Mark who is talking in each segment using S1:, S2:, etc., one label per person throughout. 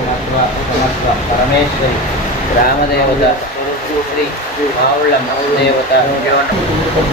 S1: నత్వ సమత్వ పరమేశ్వరి గ్రామదేవత శ్రీ మావుళ్ళ దేవత
S2: ticket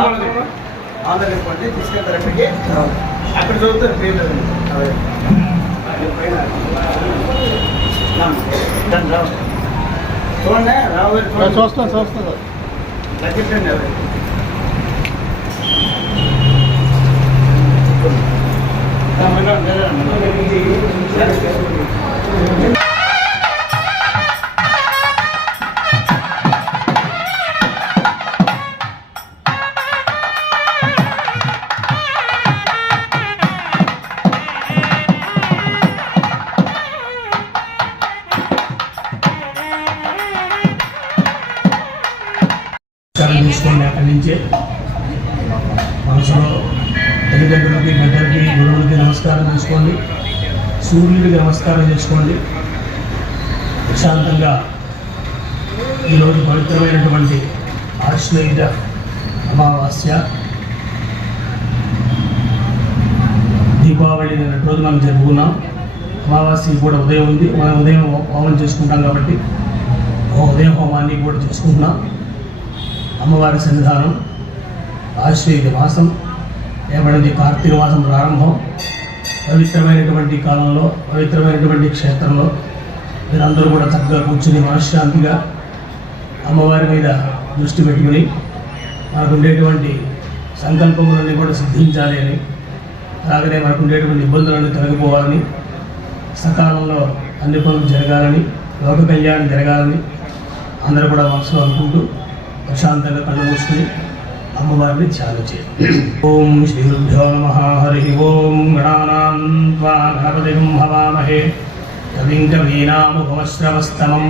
S3: online ఇవ్వండి తీసుకెళ్తారు అక్కడికి. అక్కడ చదువుతారు రావు. చూడండి రావు.
S2: చూస్తాను చూస్తాను
S3: అవి
S4: నమస్కారం నమస్కారం చేసుకోండి. ప్రశాంతంగా ఈరోజు పవిత్రమైనటువంటి ఆశ్లేయుడ అమావాస్య దీపావళి నిన్న రోజు మనం జరుపుకున్నాం. అమావాస్య కూడా ఉదయం ఉంది. మనం ఉదయం హోమం చేసుకుంటాం కాబట్టి ఉదయం హోమాన్ని కూడా చేసుకుంటున్నాం. అమ్మవారి సన్నిధానం ఆశ్వయుజ మాసం. ఏబడింది కార్తీక మాసం ప్రారంభం. పవిత్రమైనటువంటి కాలంలో పవిత్రమైనటువంటి క్షేత్రంలో మీరందరూ కూడా చక్కగా కూర్చుని మనశ్శాంతిగా అమ్మవారి మీద దృష్టి పెట్టుకుని మనకు ఉండేటువంటి సంకల్పములన్నీ కూడా సిద్ధించాలి అని అలాగనే మనకు ఉండేటువంటి ఇబ్బందులన్నీ తొలగిపోవాలని సకాలంలో అన్ని పనులు జరగాలని లోక కళ్యాణం జరగాలని అందరూ కూడా మనసులో అనుకుంటూ ప్రశాంతంగా కళ్ళు మూసుకుని అమ్మవారిని ధ్యానం చేయండి. ఓం శ్రీ గురుభ్యో నమ. హరి ఓం గణానాన్వాగణపతిం హవామహే కవిం కవీనాముపమశ్రవస్తమం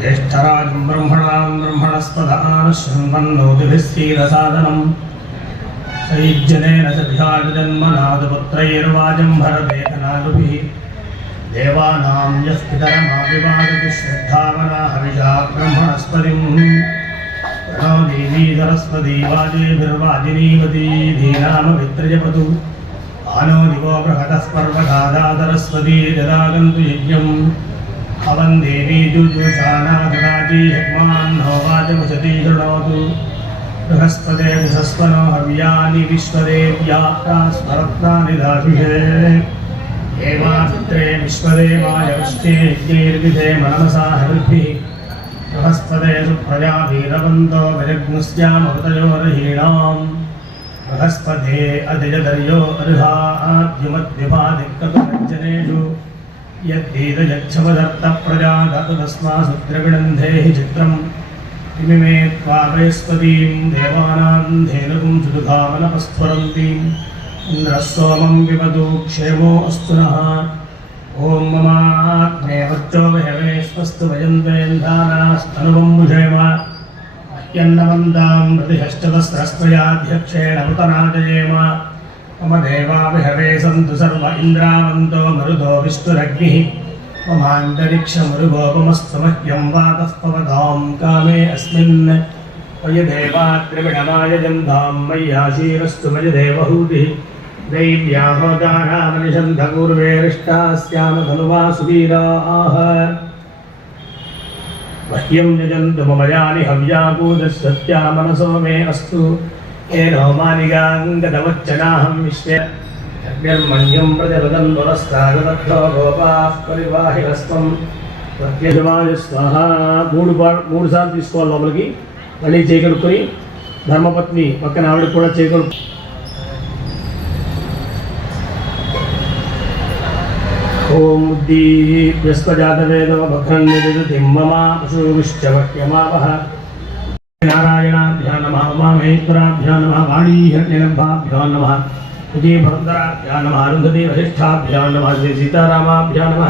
S4: జ్యేష్ఠరాజం బ్రహ్మణాం బ్రహ్మణస్పదానుశృణ్వన్నోతిభిస్సీరసాదనం సయుజ్జనేన సభ్యాజన్మనాదుపుత్రైర్వాజం భరదేకనాలుభిः దేవానాం యః పితరమావివాదతి శ్రద్ధావనా హవిషా బ్రహ్మణస్పతిం దేవీధరస్వదేవాదేభిర్వాజినీవతి ధీరామవిత్రయపతు ఆనో దివో బృహతస్పర్వఘాదాధరస్వదీ దదాగంతు యజ్ఞం హవం దేవీ జుజుషానాగరాజీ హమాన్నోవాచముసతీ శృణోతు బృహస్పదే బృహస్వనో హవ్యాని విశ్వదేవ్యాస్మరత్నాని దాభిషే ఏమాత్రే విశ్వదేవాయవశ్చే యజ్ఞైర్విధే మనసా హరిభిః గృహస్థదేషు ప్రజాభీరవంతో విరగ్నుశ్యామృతయోర్హీణాం గృహస్థదే అధిజదర్యో అర్హాద్యుమద్విపాదిక్కతురంజనేషు యద్దీదయక్షవదత్త ప్రజా గతు తస్మాసు ద్రవిడంధేహి చిత్రం ఇమిమే త్వాదయస్పదీం దేవానాం ధేనుకుం సుధామనపస్ఫురంతీం ఇంద్రస్సోమం విపదు క్షేమో అస్తునః ॐ ममात्मे वच्चो वयवे स्वस्तु वयन्त्वेन्धानास्तनुवं भुषेम यन्नवन्तां प्रतिहष्टदस्रस्त्वयाध्यक्षेण मृतनाजयेम मम देवाविहवे सन्तु सर्व इन्द्रावन्तो मरुतो विष्णुरग्निः ममान्तरिक्षमरुगोपमस्तु मह्यं वातः पवतां कामे अस्मिन् वयदेवाद्रविणमाय जन्धां मय्याशीरस्तु मयदेवहूतिः दैव्याहोदारामनिषन्धपूर्वेरिष्टास्याम धनुवा सुवीराः मह्यं यजन्तु मम यानि हव्याकूदस्वत्या मनसो मे अस्तु येनो मानिगाङ्गदवच्चनाहं विश्वे यज्ञर्मण्यं प्रतिपदं पुरस्तागदक्षो गोपाः परिवाहिरस्त्वं ప్రత్యజమాయ స్వాహ మూడు పా- మూడు సార్లు తీసుకోవాలి లోపలికి మళ్ళీ చేయగలుగుకొని ధర్మపత్ని పక్కన ఆవిడ కూడా చేయగలు ఓం ఉద్దీప్యస్వజాతవేదో భద్రన్నిదిం మమ పశువిశ్చ వక్యమావహ నారాయణాభ్యా నమ ఉమామహేశ్వరాభ్యా నమ వాణీహిరణ్యగర్భాభ్యా నమ విజయభద్రాభ్యా నమ అరుంధతి వశిష్ఠాభ్యా నమ శ్రీ సీతారామాభ్యా నమ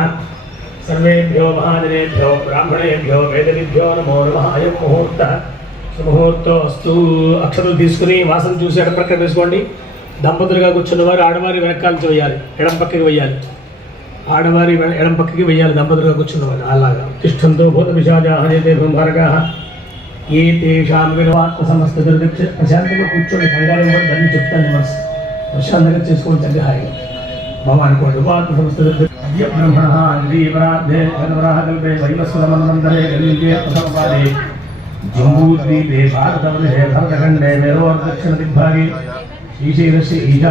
S4: సర్వేభ్యో మహాజనేభ్యో బ్రాహ్మణేభ్యో వేదవిభ్యో నమో నమ అయం ముహూర్త సుముహూర్తోస్తు అక్షతలు తీసుకుని వాసన చూసి ఎడం పక్కన వేసుకోండి. దంపతులుగా కూర్చున్న వారు ఆడవారి వెనకాల నుంచి వేయాలి ఎడం పక్కకి వేయాలి. ఆడవారి ఎడం పక్కకి వెయ్యాలి దంపతులుగా కూర్చున్నవారు అలాగా. తిష్టంతో భూత విషాజాహజతే బ్రహ్మరగా ఏ తేషాం విరవాత్మ సమస్త దుర్దక్ష ప్రశాంతంగా కూర్చొని కంగారు దాన్ని చెప్తాను మనసు. ప్రశాంతంగా చేసుకోండి చక్కగా హాయిగా భగవాన్ కోడు వాత్మ సమస్త దుర్దక్ష బ్రహ్మణ ఇంద్రియపరాధే ధనవరాహకల్పే వైవస్వరమన్వంతరే గలీలే ప్రథమపాదే. జంబూద్వీపే భారతవర్షే భరతఖండే మేరోర్దక్షిణ దిగ్భాగే. శ్రీశైలస్య ఈశా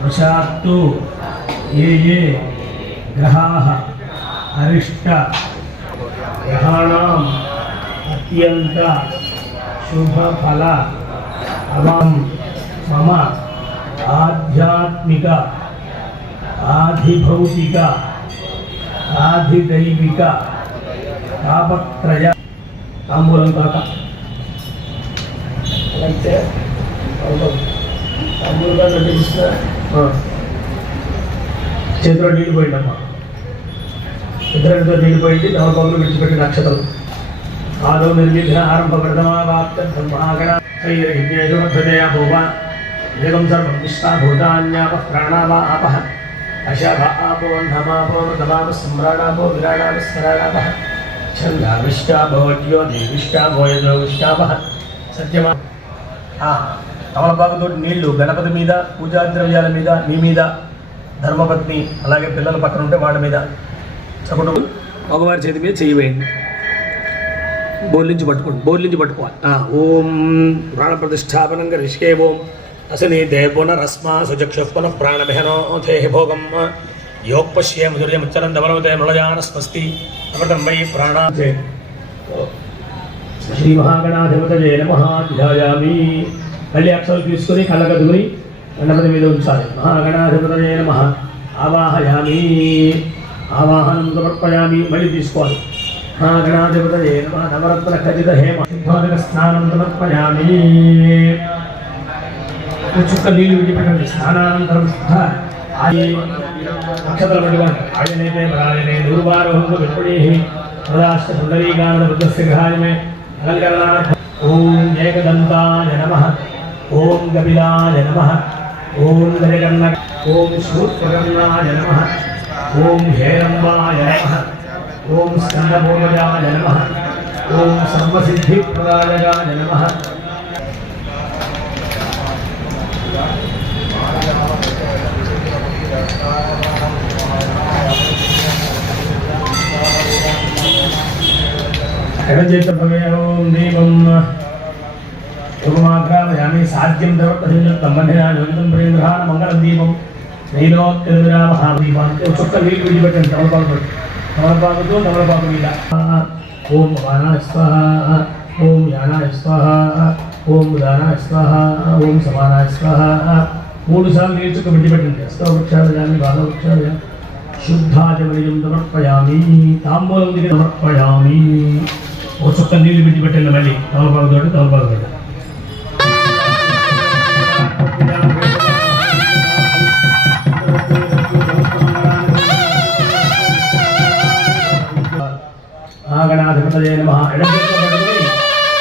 S4: వశాత్తు ఏ ఏ గ్రహాः అరిష్ట గ్రహాణం అత్యంత శుభఫల అవం మమ ఆధ్యాత్మిక ఆధిభౌతిక ఆధిదైవిక తాపత్రయ తాంబూలం కాక అయితే తాంబూలంగా నటిస్తా చేతిలో నీళ్ళు పోయిందమ్మా. ఇద్దరితో నీళ్ళు పోయింది నవపంలో విడిచిపెట్టి నక్షత్రం. ఆదో నిర్విఘ్న ఆరంభ ప్రథమావాప్త బ్రహ్మాగణ శైర్యజ్ఞేశ్వరథదయా భూవ జగం సర్వం విశ్వాభూతాన్యాప ప్రాణావా ఆపః అశాభ ఆపో నమాపో నమాప సమ్రాణాపో విరాణాప స్మరాణాప ఛందావిష్టాభో జ్యోతివిష్టాభో యజోవిష్టాపః తమలపాకుతోటి నీళ్ళు గణపతి మీద పూజా ద్రవ్యాల మీద నీ మీద ధర్మపత్ని అలాగే పిల్లల పక్కన ఉంటే వాళ్ళ మీద. చకుడు మగవారి చేతి మీద చేయి వేయండి. బోర్లించి పట్టుకోండి బోర్లించి పట్టుకోవాలి. ఓం ప్రాణ ప్రతిష్టాపనం రిషికే ఓం. అసని దేవపునరస్మా రస్మ పునః ప్రాణమిహనో ధేహ భోగం. యోక్పశ్యే మధుర్యముచ్చరం దమనవతే మృళజాన స్వస్తి. అమృతం వై ప్రాణా శ్రీ మహాగణాధిపతయే నమ. ధ్యాయామి మళ్ళీ అక్షరాలు తీసుకుని కళ్ళగదుకుని గణపతి మీద ఉంచాలి. మహాగణాధిపతయ నమ. ఆవాహయామి. ఆవాహనం సమర్పయామి. మళ్ళీ తీసుకోవాలి. మహాగణాధిపతయే నమ. నవరత్న ఖచ్చిత హేమ. సింహాదక స్నానం సమర్పయామి. చుక్క నీళ్ళు విడిపెట్టండి స్నానానంతరం నక్షత్రం పెట్టుకోండి ఆయనైతే ప్రాణనే దుర్వారోహంలో విప్పడే ప్రదాశ్చ సుందరీకాంత బుద్ధ గ్రహాయమే అలంకరణార్థ ఓం ఏకదంతాయ నమ. ఓం కపిలాయ నమ ఓం గజకర్ణ ఓం శూర్పకర్ణాయ నమ ఓం హేరంబాయ నమ ఓం స్కందపూర్వజాయ నమ ఓం సర్వసిద్ధిప్రదాయకాయ నమ ఎడచేతభవేం దీపం శుభమాగ్రామయామి సాధ్యం దర్పహితం మధ్యనా యోగితం ప్రేంద్రహాన మంగళం దీపం నైలోక్యమహాదీపాన్ని చుక్క నీళ్ళు విడిపెట్టండి తమలపాకు తమలపాకుతో తమలపాకు మీద ఓం వానాయ స్వాహ ఓం యానాయ స్వాహ ఓం ఉదానాయ స్వాహ ఓం సమానాయ స్వాహ. మూడు సార్లు నీళ్ళు చుక్క విడిపెట్టండి అస్తవృక్షాలయాన్ని బాలవృక్షాలయ శుద్ధాచమనియం సమర్పయామి. తాంబూలం దిగి సమర్పయామి. ఓ చుక్క నీళ్ళు విడిపెట్టండి మళ్ళీ. తమలపాకు తోటి తమలపాకు తోటి ఆగణాధిపతయే నమ ఎడం చేతితో పట్టుకొని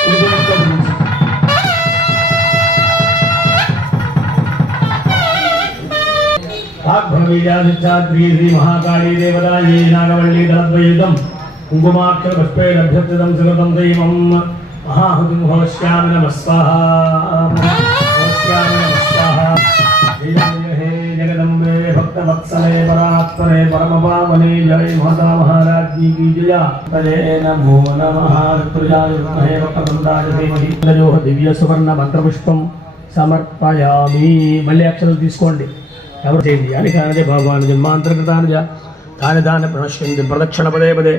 S4: కుడి చేతితో ధరించి. వాగ్భవీయాదిత్యాద్రీ శ్రీ మహాకాళీ దేవతాయే నాగవల్లి దళద్వయుతం కుంకుమాక్షర పుష్పే లభ్యర్థితం సుగతం దైవం మహాహుతిం హోష్యామి నమ స్వాహ హోష్యామి నమ స్వాహ జయ జయ హే జగదంబే భక్తవత్సలే పరాత్పరే పరమపావనే జయ మాతా మహారాజ్ఞీ కీ జయ తదే నమో నమః రుద్రాయ విద్మహే వక్రతుండాయ ధీమహి తయోః దివ్య సువర్ణ మంత్రపుష్పం సమర్పయామి మళ్ళీ అక్షరాలు తీసుకోండి। ఎవరు చేయండి? అని కానిదే భగవాన్ జన్మాంతర్గతానిజ దాని దాని ప్రణశ్యంతి ప్రదక్షిణ పదే పదే।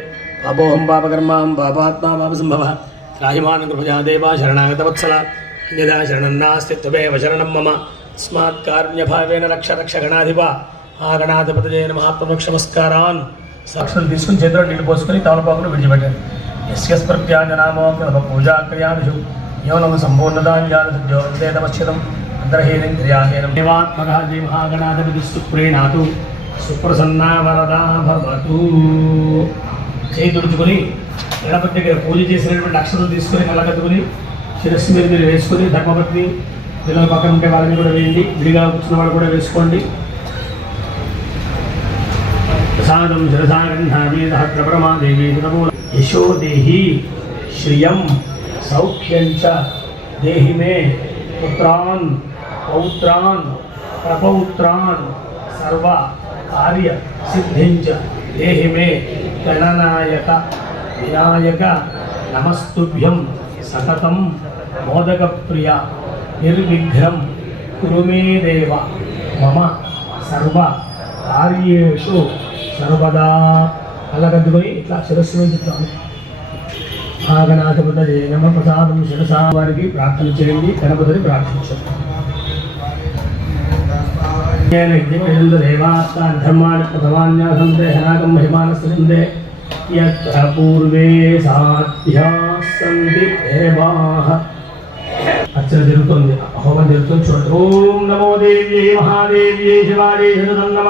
S4: పాపోహం పాపకర్మాం పాపాత్మా పాపసంభవ। రాజమాన కృపజా దేవా శరణాగత వత్సల। అన్యదా శరణం నాస్తి త్వమేవ శరణం మమ। స్మాత్ కారుణ్యభావేన రక్ష రక్ష గణాధిపా। ఆ గణాధిపతజే మహాత్మక్ష నమస్కారాన్ సాక్షులు తీసుకుని చేతిలో నీళ్ళు పోసుకొని తమలపాకును విడిచిపెట్టారు ఎస్యస్ ప్రత్యాజనామో పూజా క్రియాదిషు యోనము సంపూర్ణదాన్యాదేతమశ్చితం అంతర్హీనం క్రియాహీనం. దేవాత్మక శ్రీ మహాగణాధిపతి సుప్రీణాతు సుప్రసన్నా వరదా భవతు. చేయి తుడుచుకొని గణపతి దగ్గర పూజ చేసినటువంటి అక్షరం తీసుకొని కళ్ళకత్తుకొని శిరస్సు మీద మీరు వేసుకొని ధర్మపత్ని పిల్లల పక్కన ఉంటే వాళ్ళని కూడా వేయండి. విడిగా కూర్చున్న వాళ్ళు కూడా వేసుకోండి. ప్రసాదం శిరసాగంధామి సహస్రపరమాదేవి యశో దేహి శ్రియం సౌఖ్యంచ దేహి మే పుత్రాన్ పౌత్రాన్ ప్రపౌత్రాన్ సర్వ కార్య సిద్ధించ దేహి మే గణనాయక వినాయక నమస్తుభ్యం సతతం మోదక ప్రియ నిర్విఘ్నం కురు మే దేవ మమ సర్వ కార్యేషు సర్వదా అల్లగద్దుకొని ఇట్లా శిరస్సు నుంచి ఇట్లా భాగనాథపతి నమ ప్రసాదం శిరసా వారికి ప్రార్థన చేయండి గణపతిని ప్రార్థించండి. ధర్మాన్ని ప్రథమాన్యాసం దేహనాగం మహిమానస్యందే యత్ర పూర్వే సాధ్యా సంతి దేవాః. అర్చన జరుగుతుంది. హోమం జరుగుతుంది. చూడండి. ఓం నమో దేవ్యై మహాదేవ్యై శివాజై నమ.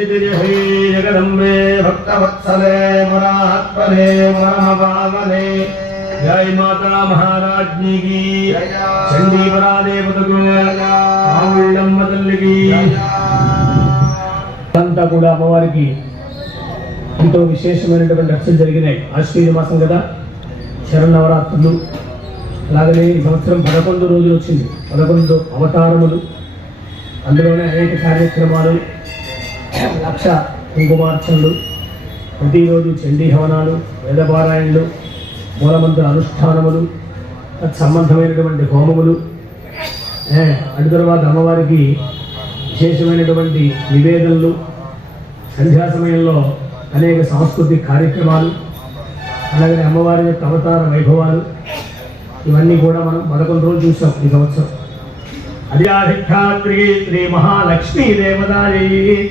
S4: హే జగదంబే భక్తవత్సలే మరాత్మనే మరమపావనే. జయ మాతా మహారాజ్ఞి కీ. చండీ పరాదేవతకు మావుళ్ళమ్మ తల్లికి. అంతా కూడా అమ్మవారికి ఎంతో విశేషమైనటువంటి రక్షలు జరిగినాయి. ఆశ్వీజ మాసం కదా. శరణవరాత్రులు అలాగనే ఈ సంవత్సరం పదకొండు రోజులు వచ్చింది. పదకొండు అవతారములు. అందులోనే అనేక కార్యక్రమాలు లక్ష కుంకుమార్చనలు ప్రతిరోజు చండీ హవనాలు వేదపారాయణలు మూలమంత్ర అనుష్ఠానములు తత్సంబంధమైనటువంటి హోమములు. అటు తర్వాత అమ్మవారికి విశేషమైనటువంటి నివేదనలు. సంధ్యా సమయంలో అనేక సాంస్కృతిక కార్యక్రమాలు అలాగే అమ్మవారి యొక్క అవతార వైభవాలు. ఇవన్నీ కూడా మనం పదకొండు రోజులు చూసాం ఈ సంవత్సరం. అధికాధిష్టాత్రి శ్రీ మహాలక్ష్మీ దేవతాయై.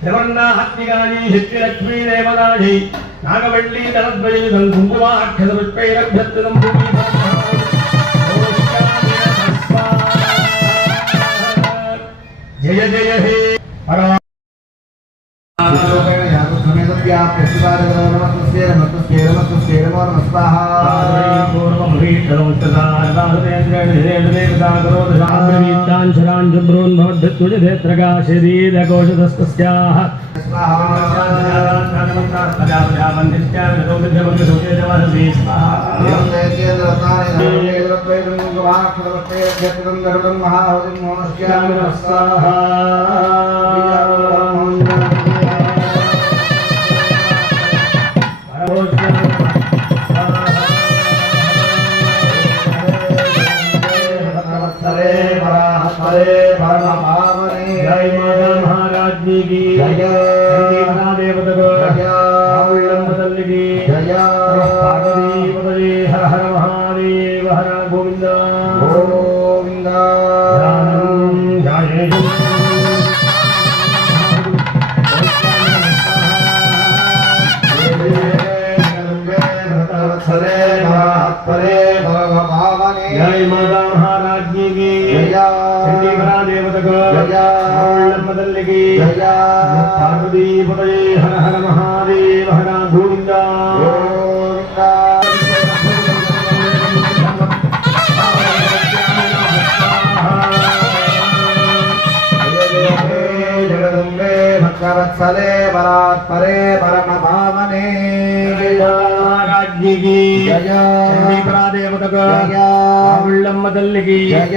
S4: ತ್ರಿವರ್ಣಾಹತ್ನಿಗಾನಿ ಹಿತ್ಯಲಕ್ಷ್ಮೀ ದೇವದಾಳಿ ನಾಗವಳ್ಳಿ ದಳದ್ವೈದಂ ಕುಂಕುಮಾಕ್ಷದ ಪುಷ್ಪೈರಭ್ಯರ್ಥಿದಂ ಭೂಮಿ ಜಯ ಜಯ ಹೇ ಪರ सर्वभ्यां प्रतिपादकरो नमस्तस्ये नमस्तस्ये नमस्तस्ये नमो नमः स्वाहा पूर्वं
S3: ह्रीकरोत्सदान् Lord. పరాత్పరే పరమ భావనే
S4: మహారాజ్ఞి की
S3: జయ.
S4: చండీకరా దేవతకు
S3: జయ.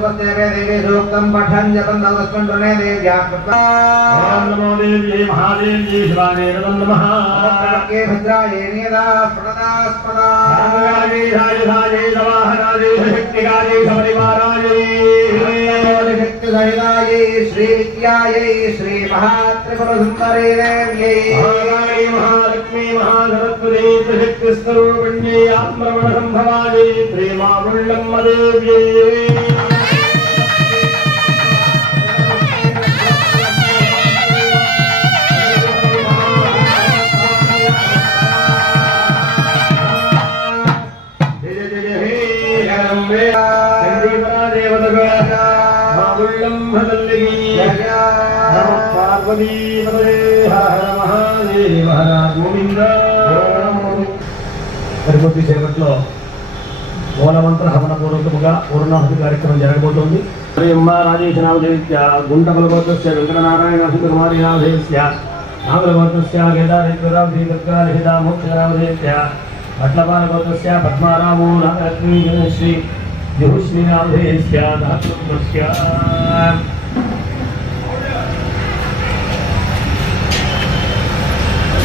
S3: జయ
S4: నమః భార్యగుణమాసదత్వః
S3: సూక్తం పఠన్ జపం నమస్కండ్రునే
S4: ఓం నమో దేవ్యై మహాదేవ్యై శివానే నమః
S3: భద్రాయ నియదా ప్రణదాస్పదా
S4: రామరాజే రాజధాజే సవాహనాజే శక్తిగాజే సపరివారాజే
S3: శక్తిదైనాయై శ్రీ విద్యాయై శ్రీ మహాత్రిపురసుందరీ దేవ్యై
S4: మహారాణి మహాలక్ష్మీ మహాసరస్వతీ త్రిశక్తి స్వరూపిణ్యై ఆత్మరమణ సంభవాజే శ్రీమాముళ్ళమ్మ దేవ్యై జయ కొద్దిసేపట్లో మూలమంత్ర హవన పూర్వకముగా పూర్ణాహుతి కార్యక్రమం జరగబోతోంది. అమ్మ రాజేశనామధేస్య గుంటబలగోత్రస్య వెంకటనారాయణ కుమారి నామధేస్య నామలగోత్రస్య కేదారేశ్వరామధేకర్గాలిహిత భట్లపాలగోత్రస్య పద్మారామో నాగలక్ష్మీ శ్రీ జుహుశ్రీ దాతృత్వస్య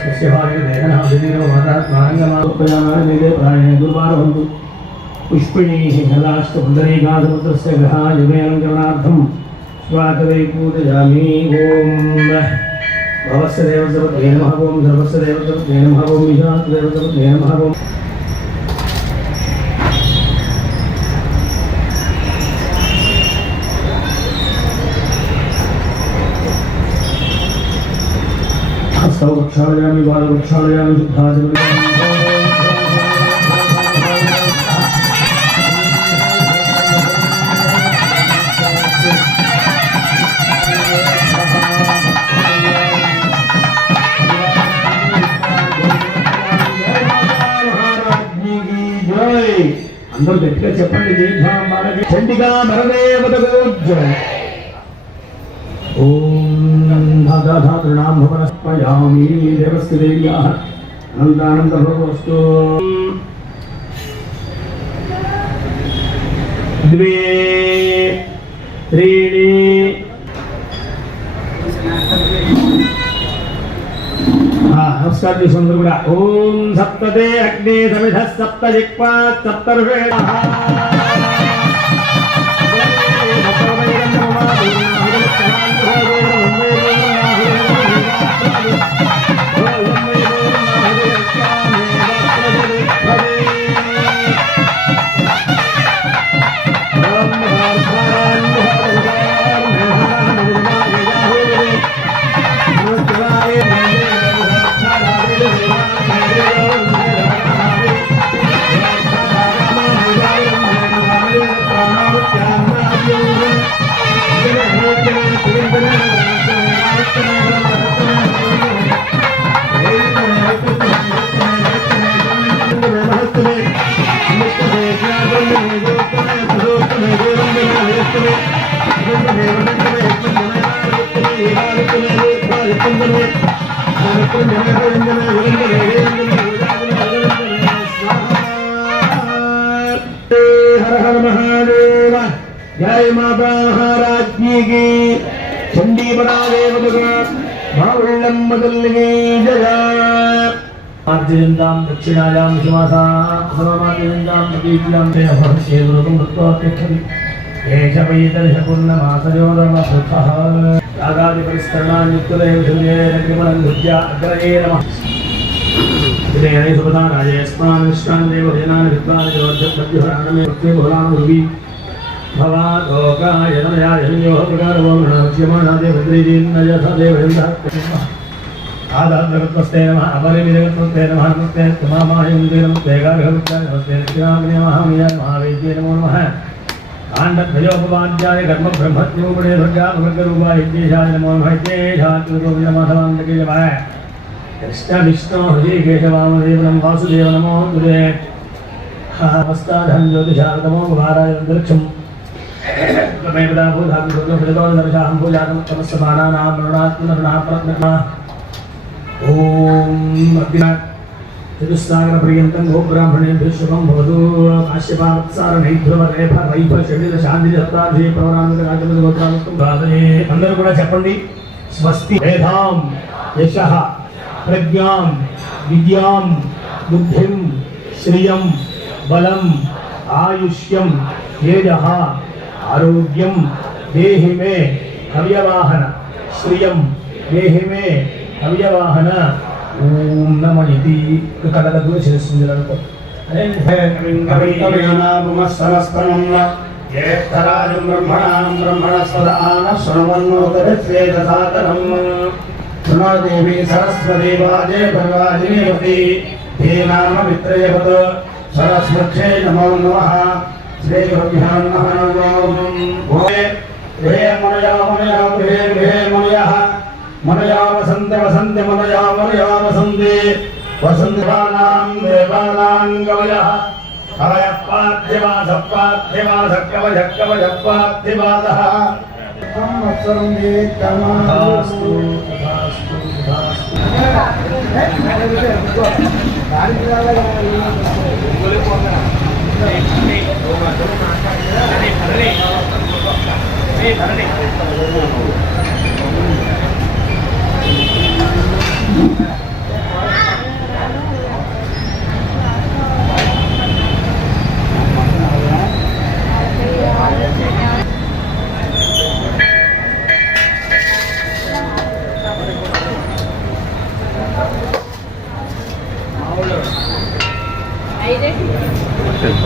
S4: ಸಸ್ಯಭಾಗದ ದೇಹನಾದಿರೋ ಮಾತಾತ್ಮಾರಂಗಮಾಪಯಾಮಾನ ಮೇಲೆ ಪ್ರಾಣೇನ ದುರ್ವಾರವಂತು पुष्पिणीः भवस्य देवदवते नमः ॐ सर्वस्य देवदवते नमः ॐ विशान्तदेवदवते नमः ॐ हस्तौ प्रक्षालयामि पादप्रक्षालयामि అందరూ గట్టిగా చెప్పండి దీర్ఘాంబాలకి చండిగా మరదేవతకు జయ దాధాతృణాం భువనస్పయామి దేవస్య దేవ్యాః అనంతానంద భగవస్తు ద్వే త్రీణి నమస్కారం చేసినందరూ కూడా ఓం సప్తదే అగ్నే సమిధ సప్త జిక్వా సప్త ఋషేణ मावल्लम मदल्ली जय आद्यन्तां दक्षिणायां शिवासा सर्वमाद्यन्तां प्रतीच्यां ते अभवस्येदुरकं कृत्वा तिष्ठति एष वैतर्षपूर्णमासयोरमसुखः रागादिपरिस्तरणान्युक्तदेव शल्येन कृपणं धृत्या अग्रये नमः विजयने सुपदा राजयस्मान् विश्वान् देवजनान् विद्वान् जोर्धव्युहराणमे भक्ते बहुलानुभवी भवादोकाय नमयाय संयोः प्रकारवो गृणाच्यमानादे भद्रीजीन्न यथा आदाजगत्मस्ते नमः अपरिमिजगत्मस्ते नमः नमो नमः। काण्डद्वयोपवाद्याय कर्मब्रह्मत्योपणे नमो नमः इत्येषात्मरूपमाधवान्तके नमः कृष्णविष्णो हृदिकेशवामदेवनं ఓం అందరూ కూడా చెప్పండి స్వస్తి యశ ప్రజ్ఞాం విద్యాం బుద్ధిం శ్రియం బలం ఆయుష్యం తేజ ఆరోగ్యం దేహిమే హవ్యవాహన శ్రియం దేహిమే అవ్యవాహన ఓం నమ ఇది. కళల కూడా
S3: చేస్తుంది అనుకో. జ్యేష్ఠరాజం బ్రహ్మణాం బ్రహ్మణ సదాన శృణ్వన్నోదరిశ్రేతసాతనం శృణోదేవి సరస్వతి వాజే భగవాజినేవతి హే నామ విత్రయవత్ సరస్వక్షే నమో నమ శ్రీ బ్రహ్మాన్ నమో నమో ఓ హే మనయా మనయా హే హే మనయా मनया वसन्त वसन्त मनया मनया वसन्ते वसन्तवानां देवानां गवयः कवयः पार्थिवासः पार्थिवासः कवयः कवयः पार्थिवासः संवत्सरं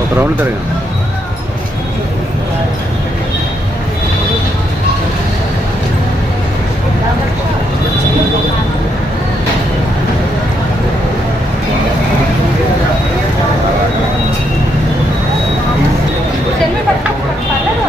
S4: ఒక
S3: రౌండ్
S4: తిరగండి Thank
S3: you.
S2: ఒక రౌండ్ తిరగా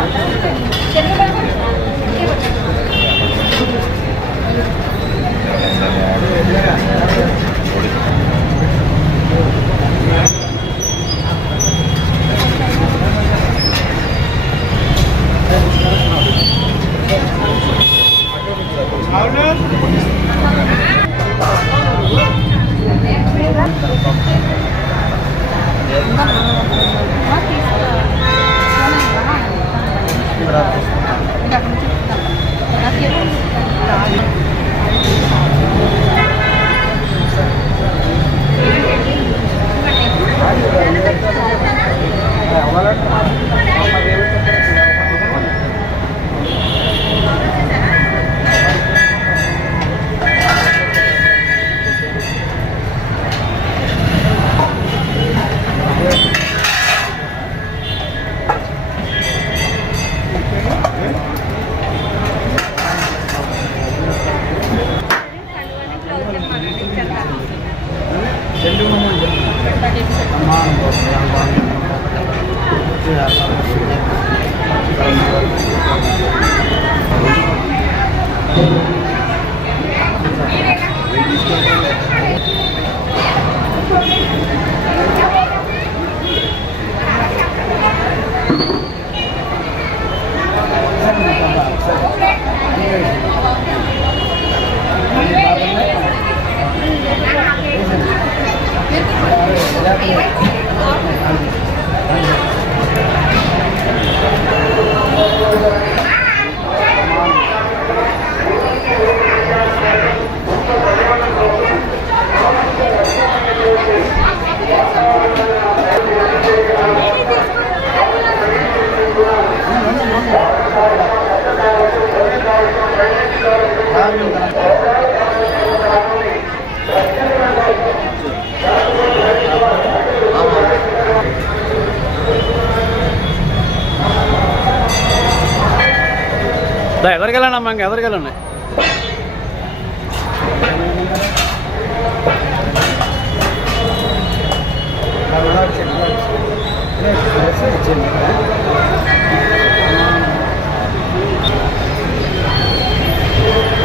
S2: ఎదరికెళ్ళండి అమ్మ ఇంకా ఎదరికెళ్ళండి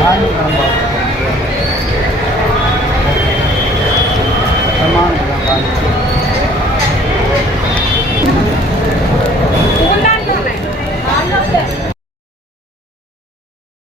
S3: धान करना समान करना